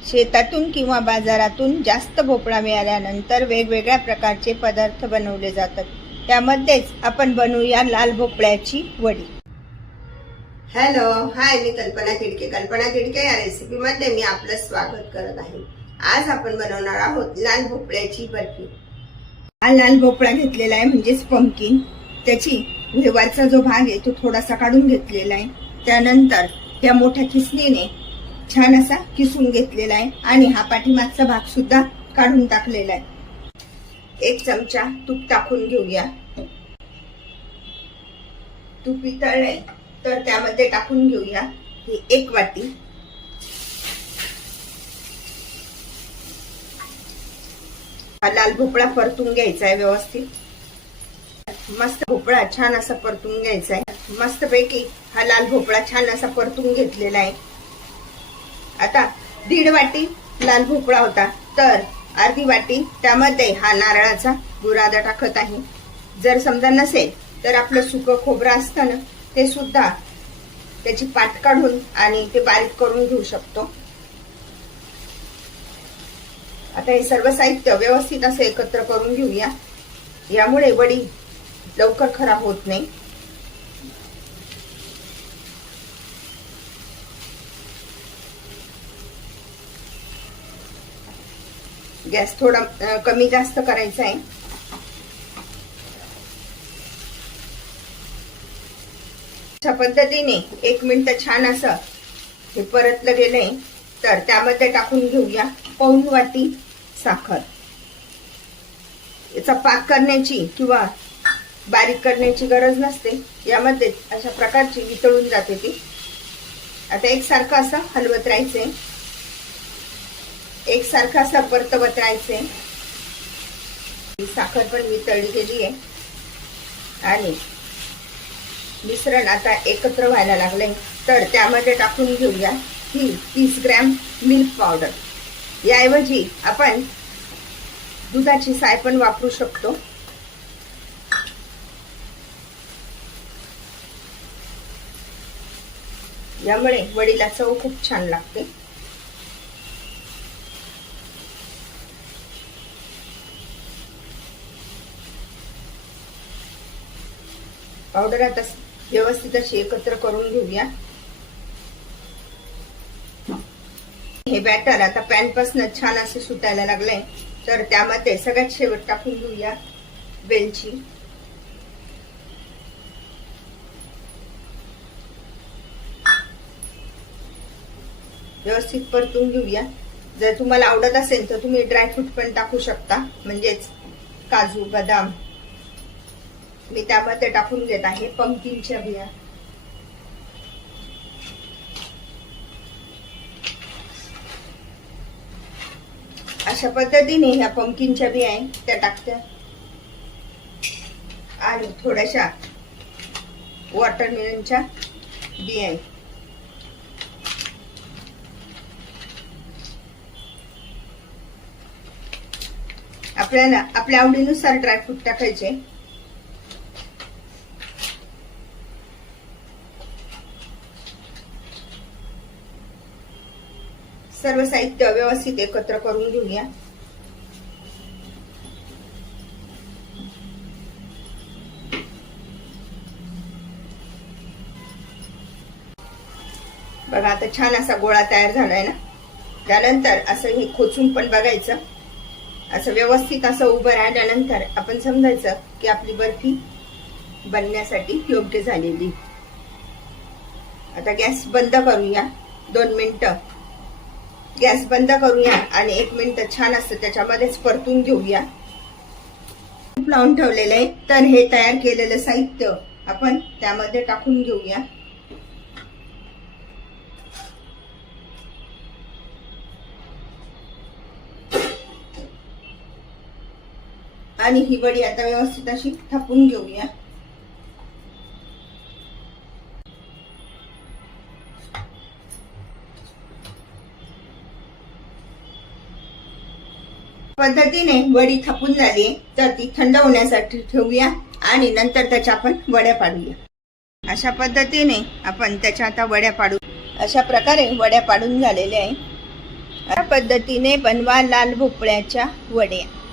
शेतातून किंवा बाजारातून जास्त भोपळा मिळाल्यानंतर वेगवेगळ्या प्रकारचे पदार्थ बनवले जातात. त्यामध्येच आपण बनवूया लाल भोपळ्याची वडी. हॅलो, हाय, मी कल्पना तिडके. कल्पना तिडके या रेसिपीमध्ये मी आपलं स्वागत करत आहे. आज आपण बनवणार आहोत लाल भोपळ्याची बर्फी. हा लाल भोपळा घेतलेला आहे, म्हणजेच पंपकिन. त्याची वरचा जो भाग आहे तो थोडासा काढून घेतलेला आहे. त्यानंतर या मोठ्या खिसणीने छान असा किसून घेतलेला आहे आणि हा पाठीमागचा भाग सुद्धा काढून टाकलेला आहे. 1 चमचा तूप टाकून घेऊया. तूप वितळले तर त्यामध्ये टाकून घेऊया ही 1 वाटी. हा लाल भोपळा परतून घ्यायचा आहे व्यवस्थित. मस्त भोपळा छान असा परतून घ्यायचा आहे. मस्त पैकी हा लाल भोपळा छान असा परतून घेतलेला आहे. आता 1.5 वाटी लाल भोपळा होता तर अर्धी वाटी त्यामध्ये हा नारळाचा बुरादा टाकत आहे. जर समजा नसेल तर आपलं सुकं खोबरं असतं ना, ते सुद्धा त्याची पाट काढून आणि ते बारीक करून घेऊ शकतो. आता हे सर्व साहित्य व्यवस्थित असं एकत्र करून घेऊया. यामुळे वडी लवकर खराब होत नाही. गॅस थोडा कमी जास्त करायचा आहे. अशा पद्धतीने 1 मिनिट छान असं हे परतलं गेलंय तर त्यामध्ये टाकून घेऊया पाऊण वाटी साखर. याचा पाक करण्याची किंवा बारीक करण्याची गरज नसते. यामध्ये अशा प्रकारची वितळून जाते ती. आता एकसारखं असं हलवत राहायचंय, एकसारखं असं परतवत राहायचंय. साखर पण वितळली गेली आहे आणि मिश्रण आता एकत्र व्हायला लागलंय तर त्यामध्ये टाकून घेऊया ही 30 ग्रॅम मिल्क पावडर. याऐवजी आपण दुधाची साय पण वापरू शकतो. यामुळे वडीला चव खूप छान लागते. पावडर आता व्यवस्थित अशी एकत्र करून घेऊया. हे बॅटर आता पॅन पासून छान असे सुटायला लागलंय तर त्यामध्ये सगळ्यात शेवट टाकून घेऊया वेलची. व्यवस्थित परतून घेऊया. जर तुम्हाला आवडत असेल तर तुम्ही ड्रायफ्रूट पण टाकू शकता, म्हणजेच काजू, बदाम. मी त्यामध्ये टाकून घेत आहे पंपकिनच्या बिया. अशा पद्धतीने ह्या पंपकिनच्या बिया आहे त्या टाकत्या आणि थोड्याशा वॉटरमेलनच्या बिया आहे. आपल्याला आपल्या आवडीनुसार ड्रायफ्रूट टाकायचे. सर्व साहित्य व्यवस्थित एकत्र करून घेऊया. बघा आता छान असा गोळा तयार झालाय ना. त्यानंतर असं हे खोचून पण बघायचं. असं व्यवस्थित असं उभं राहिल्यानंतर आपण समजायचं की आपली बर्फी बनण्यासाठी योग्य झालेली. आता गॅस बंद करूया. 2 मिनिटं गॅस बंद करूया आणि 1 मिनिट छान असं त्याच्यामध्येच परतून घेऊया. तूप लावून ठेवलेलं आहे तर हे तयार केलेलं साहित्य आपण त्यामध्ये टाकून घेऊया. आणि ही वडी आता व्यवस्थित अशी थापून घेऊया. पद्धतीने वडी थापून झाली तर ती थंड होण्यासाठी ठेवूया आणि नंतर त्याच्या आपण वड्या पाडूया. अशा पद्धतीने आपण त्याच्या आता वड्या पाडू. अशा प्रकारे वड्या पाडून झालेल्या आहे. या पद्धतीने बनवा लाल भोपळ्याच्या वड्या.